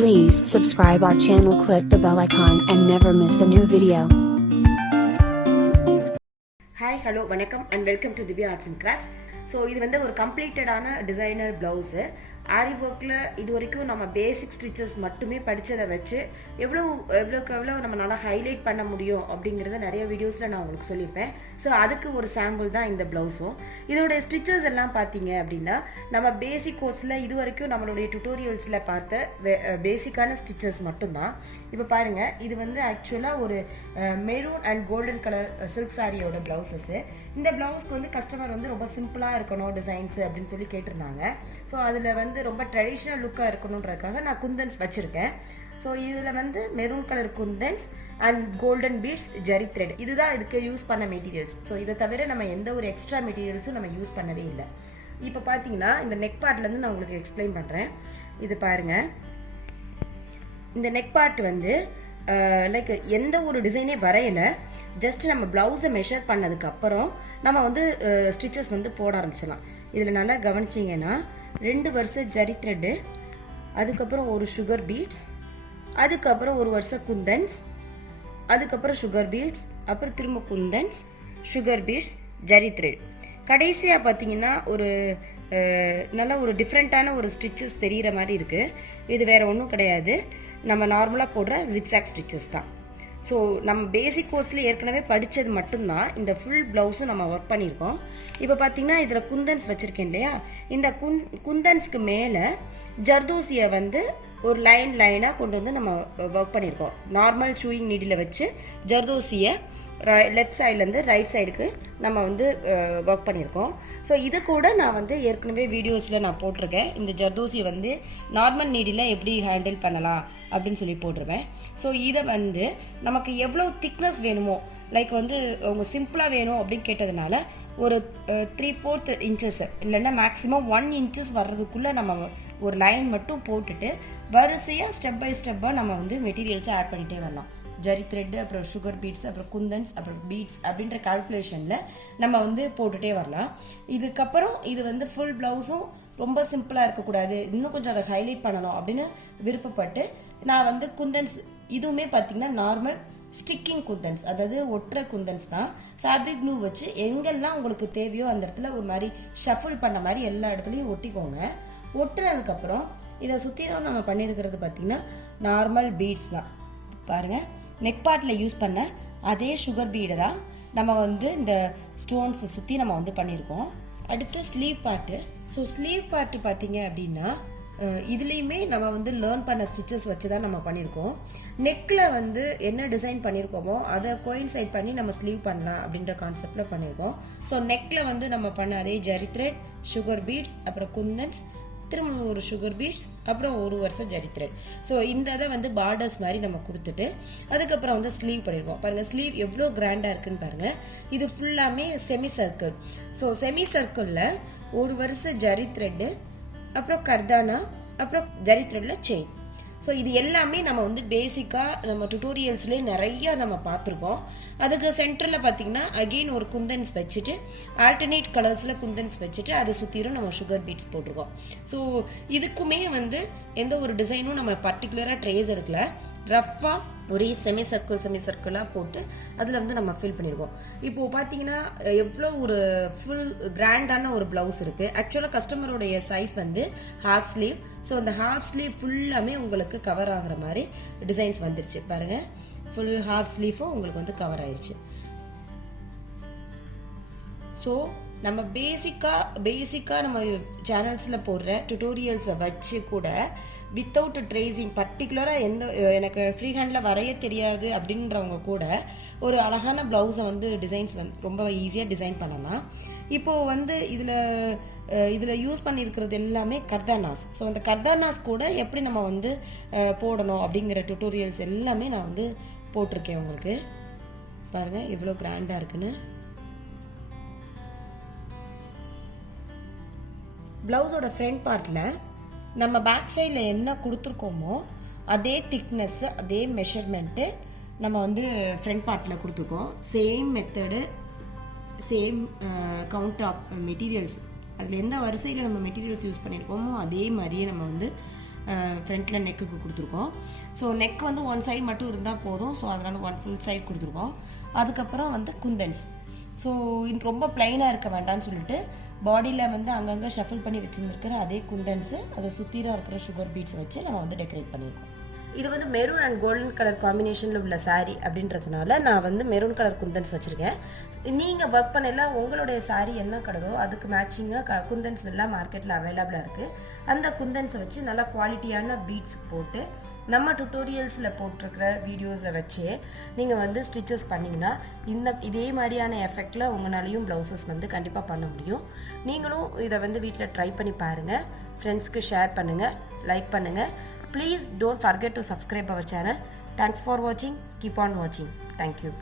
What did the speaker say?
Please subscribe our channel, click the bell icon and never miss the new video. Hi, hello, vanakkam and welcome to Dhivya Arts and Crafts. So இது வந்து ஒரு கம்ப்ளீட்டடான designer blouse. Aari Workல இது வரைக்கும் நம்ம பேசிக் stitches மட்டுமே படிச்சதை வச்சு எவ்வளவு நம்ம நல்லா ஹைலைட் பண்ண முடியும் அப்படிங்கறத நிறைய வீடியோஸ்ல நான் உங்களுக்கு சொல்லிருப்பேன். சோ அதுக்கு ஒரு சாம்பிள் தான் இந்த பிளவுஸும். இதோட ஸ்டிச்சஸ் எல்லாம் பாத்தீங்க அப்படின்னா நம்ம பேசிக் கோர்ஸ்ல இது வரைக்கும் நம்மளுடைய டியூட்டோரியல்ஸ்ல பார்த்த பேசிக்கான ஸ்டிச்சஸ் மட்டும்தான். இப்போ பாருங்க, இது வந்து ஆக்சுவலா ஒரு maroon and golden colour silk சாரியோட பிளவுசஸ். இந்த பிளவுஸ்க்கு வந்து கஸ்டமர் வந்து ரொம்ப சிம்பிளா இருக்கணும் டிசைன்ஸ் அப்படின்னு சொல்லி கேட்டிருந்தாங்க. ஸோ அதில் வந்து ரொம்ப ட்ரெடிஷ்னல் லுக்காக இருக்கணுன்றதுக்காக நான் குந்தன்ஸ் வச்சுருக்கேன். ஸோ இதில் வந்து maroon colour kundans and golden beads zari thread இதுதான் இதுக்கு யூஸ் பண்ண மெட்டீரியல்ஸ். ஸோ இதை தவிர நம்ம எந்த ஒரு எக்ஸ்ட்ரா மெட்டீரியல்ஸும் நம்ம யூஸ் பண்ணவே இல்லை. இப்போ பார்த்தீங்கன்னா இந்த நெக் பார்ட்லேருந்து நான் உங்களுக்கு எக்ஸ்பிளைன் பண்ணுறேன். இது பாருங்கள், இந்த நெக் பார்ட் வந்து லைக் எந்த ஒரு டிசைனே வரையலை, ஜஸ்ட் நம்ம பிளவுஸை மெஷர் பண்ணதுக்கப்புறம் நம்ம வந்து ஸ்டிச்சஸ் வந்து போட ஆரம்பிச்சிடலாம். இதில் நல்லா கவனிச்சிங்கன்னா 2 வருஷம் ஜரி த்ரெட்டு, அதுக்கப்புறம் ஒரு சுகர் பீட்ஸ், அதுக்கப்புறம் ஒரு வருஷம் குந்தன்ஸ், அதுக்கப்புறம் சுகர் பீட்ஸ், அப்புறம் திரும்ப kundans, sugar beads, zari thread. கடைசியாக பார்த்தீங்கன்னா ஒரு நல்ல ஒரு டிஃப்ரெண்ட்டான ஒரு ஸ்டிச்சஸ் தெரிகிற மாதிரி இருக்குது. இது வேறு ஒன்றும் கிடையாது, நம்ம நார்மலாக போடுற ஜிக்ஸாக் ஸ்டிச்சஸ் தான். ஸோ நம்ம பேசிக் கோர்ஸில் ஏற்கனவே படித்தது மட்டும்தான் இந்த ஃபுல் ப்ளவுஸும் நம்ம ஒர்க் பண்ணியிருக்கோம். இப்போ பார்த்தீங்கன்னா இதில் குந்தன்ஸ் வச்சுருக்கேன் இல்லையா, இந்த குந்தன்ஸ்க்கு மேலே ஜர்தோசியை வந்து ஒரு லைனாக கொண்டு வந்து நம்ம ஒர்க் பண்ணியிருக்கோம். நார்மல் சூயிங் நீடில் வச்சு ஜர்தோசியை லெஃப்ட் சைட்லேருந்து ரைட் சைடுக்கு நம்ம வந்து ஒர்க் பண்ணியிருக்கோம். ஸோ இது கூட நான் வந்து ஏற்கனவே வீடியோஸில் நான் போட்டிருக்கேன். இந்த ஜர்தோசி வந்து நார்மல் நீடில் எப்படி ஹேண்டில் பண்ணலாம் அப்படின்னு சொல்லி போட்டிருவேன். ஸோ இதை வந்து நமக்கு எவ்வளோ திக்னஸ் வேணுமோ, லைக் வந்து அவங்க சிம்பிளாக வேணும் அப்படின்னு கேட்டதுனால ஒரு 3/4 இன்ச்சஸ் இல்லைன்னா மேக்ஸிமம் 1 இன்ச்சஸ் வர்றதுக்குள்ளே நம்ம ஒரு லைன் மட்டும் போட்டுட்டு வரிசையாக ஸ்டெப் பை ஸ்டெப்பாக நம்ம வந்து மெட்டீரியல்ஸை ஆட் பண்ணிகிட்டே வரலாம். ஜரி த்ரெட்டு, அப்புறம் சுகர் பீட்ஸ், அப்புறம் குந்தன்ஸ், அப்புறம் பீட்ஸ் அப்படின்ற கால்குலேஷனில் நம்ம வந்து போட்டுகிட்டே வரலாம். இதுக்கப்புறம் இது வந்து ஃபுல் ப்ளவுஸும் ரொம்ப சிம்பிளாக இருக்கக்கூடாது, இன்னும் கொஞ்சம் அதை ஹைலைட் பண்ணணும் அப்படின்னு விருப்பப்பட்டு நான் வந்து குந்தன்ஸ் இதுவுமே பார்த்தீங்கன்னா நார்மல் ஸ்டிக்கிங் குந்தன்ஸ், அதாவது ஒற்றை குந்தன்ஸ் தான். ஃபேப்ரிக் க்ளூ வச்சு எங்கெல்லாம் உங்களுக்கு தேவையோ அந்த இடத்துல ஒரு மாதிரி ஷஃபிள் பண்ண மாதிரி எல்லா இடத்துலையும் ஒட்டிக்கோங்க. ஒட்டுனதுக்கப்புறம் இதை சுற்றிலும் நம்ம பண்ணியிருக்கிறது பார்த்தீங்கன்னா நார்மல் பீட்ஸ் தான். பாருங்கள், நெக் பார்ட்டில் யூஸ் பண்ண அதே சுகர் பீடை தான் நம்ம வந்து இந்த ஸ்டோன்ஸை சுற்றி நம்ம வந்து பண்ணியிருக்கோம். அடுத்து sleeve part. So sleeve part பார்த்தீங்க அப்படின்னா இதுலேயுமே நம்ம வந்து லேர்ன் பண்ண ஸ்டிச்சஸ் வச்சு தான் நம்ம பண்ணியிருக்கோம். நெக்கில் வந்து என்ன டிசைன் பண்ணியிருக்கோமோ அதை கோயின்சைட் பண்ணி நம்ம ஸ்லீவ் பண்ணலாம் அப்படின்ற கான்செப்டில் பண்ணியிருக்கோம். ஸோ நெக்கில் வந்து நம்ம பண்ண அதே ஜரி த்ரெட், சுகர் பீட்ஸ், அப்புறம் குந்தன்ஸ், திரும்ப ஒரு சுகர் பீட்ஸ், அப்புறம் ஒரு வருஷம் ஜரி த்ரெட். ஸோ இந்த இதை வந்து பார்டர்ஸ் மாதிரி நம்ம கொடுத்துட்டு அதுக்கப்புறம் வந்து ஸ்லீவ் பண்ணியிருக்கோம். பாருங்கள் ஸ்லீவ் எவ்வளோ கிராண்டாக இருக்குன்னு பாருங்கள். இது ஃபுல்லாமே செமி சர்க்கிள். ஸோ செமி சர்க்கிளில் ஒரு வருஷம் ஜரி த்ரெட்டு, அப்புறம் கர்தானா, அப்புறம் ஜரி த்ரெட்டில் செயின். ஸோ இது எல்லாமே நம்ம வந்து பேசிக்காக நம்ம டுட்டோரியல்ஸ்லேயே நிறையா நம்ம பார்த்துருக்கோம். அதுக்கு சென்டரில் பார்த்தீங்கன்னா அகெயின் ஒரு குந்தன்ஸ் வச்சுட்டு ஆல்டர்னேட் கலர்ஸில் குந்தன்ஸ் வச்சுட்டு அதை சுற்றிலும் நம்ம சுகர் பீட்ஸ் போட்டிருக்கோம். ஸோ இதுக்குமே வந்து எந்த ஒரு டிசைனும் நம்ம பர்டிகுலராக ட்ரேஸ் எடுக்கல, ரஃப்பாக ஒரே செமி சர்க்கிளாக போட்டு அதில் வந்து நம்ம ஃபில் பண்ணியிருக்கோம். இப்போது பார்த்தீங்கன்னா எவ்வளோ ஒரு ஃபுல் கிராண்டான ஒரு ப்ளவுஸ் இருக்குது. ஆக்சுவலாக கஸ்டமருடைய சைஸ் வந்து ஹாஃப் ஸ்லீவ். ஸோ அந்த ஹாஃப் ஸ்லீவ் ஃபுல்லாமே உங்களுக்கு கவர் ஆகிற மாதிரி டிசைன்ஸ் வந்துருச்சு. பாருங்கள், ஃபுல் ஹாஃப் ஸ்லீவும் உங்களுக்கு வந்து கவர் ஆயிடுச்சு. ஸோ நம்ம பேசிக்காக நம்ம சேனல்ஸில் போடுற டுட்டோரியல்ஸை வச்சு கூட வித்தவுட் ட்ரேசிங் பர்டிகுலராக எனக்கு ஃப்ரீ ஹேண்டில் வரைய தெரியாது அப்படின்றவங்க கூட ஒரு அழகான ப்ளவுஸை வந்து டிசைன்ஸ் வந்து ரொம்ப ஈஸியாக டிசைன் பண்ணலாம். இப்போது வந்து இதில் யூஸ் பண்ணியிருக்கிறது எல்லாமே கர்தானாஸ். ஸோ அந்த கர்தானாஸ் கூட எப்படி நம்ம வந்து போடணும் அப்படிங்கிற டுட்டோரியல்ஸ் எல்லாமே நான் வந்து போட்டிருக்கேன் உங்களுக்கு. பாருங்கள் எவ்வளோ கிராண்டாக இருக்குன்னு. ப்ளவுஸோட ஃப்ரண்ட் பார்ட்டில் நம்ம பேக் சைடில் என்ன கொடுத்துருக்கோமோ அதே திக்னஸ்ஸு அதே மெஷர்மெண்ட்டு நம்ம வந்து ஃப்ரண்ட் பார்ட்டில் கொடுத்துருக்கோம். Same method, same count of materials, அதில் எந்த வரிசையில் நம்ம மெட்டீரியல்ஸ் யூஸ் பண்ணியிருக்கோமோ அதே மாதிரியே நம்ம வந்து ஃப்ரண்ட்டில் நெக்குக்கு கொடுத்துருக்கோம். ஸோ நெக் வந்து ஒன் சைடு மட்டும் இருந்தால் போதும். ஸோ அதனால் ஒன் ஃபுல் சைடு கொடுத்துருக்கோம். அதுக்கப்புறம் வந்து குந்தன்ஸ். ஸோ இது ரொம்ப பிளைனாக இருக்க வேண்டாம்னு சொல்லிட்டு பாடியில் வந்து அங்கங்கே ஷஃபில் பண்ணி வச்சுருந்துருக்கிற அதே குந்தன்ஸு அதை சுற்றிலாம் இருக்கிற சுகர் பீட்ஸ் வச்சு நம்ம வந்து டெக்கரேட் பண்ணியிருக்கோம். இது வந்து மெரூன் அண்ட் கோல்டன் கலர் காம்பினேஷனில் உள்ள சாரீ அப்படின்றதுனால நான் வந்து மெரூன் கலர் குந்தன்ஸ் வச்சுருக்கேன். நீங்கள் ஒர்க் பண்ணல உங்களுடைய சாரீ என்ன கலரோ அதுக்கு மேட்சிங்காக குந்தன்ஸ் எல்லாம் மார்க்கெட்டில் அவைலபிளாக இருக்குது. அந்த குந்தன்ஸை வச்சு நல்லா குவாலிட்டியான பீட்ஸ் போட்டு நம்ம டுட்டோரியல்ஸில் போட்டிருக்கிற வீடியோஸை வச்சு நீங்கள் வந்து ஸ்டிச்சஸ் பண்ணிங்கன்னா இதே மாதிரியான எஃபெக்டில் உங்களாலையும் ப்ளவுசஸ் வந்து கண்டிப்பாக பண்ண முடியும். நீங்களும் இதை வந்து வீட்டில் ட்ரை பண்ணி பாருங்கள். ஃப்ரெண்ட்ஸ்க்கு ஷேர் பண்ணுங்கள், லைக் பண்ணுங்கள். Please don't forget to subscribe our channel. Thanks for watching. Keep on watching. Thank you.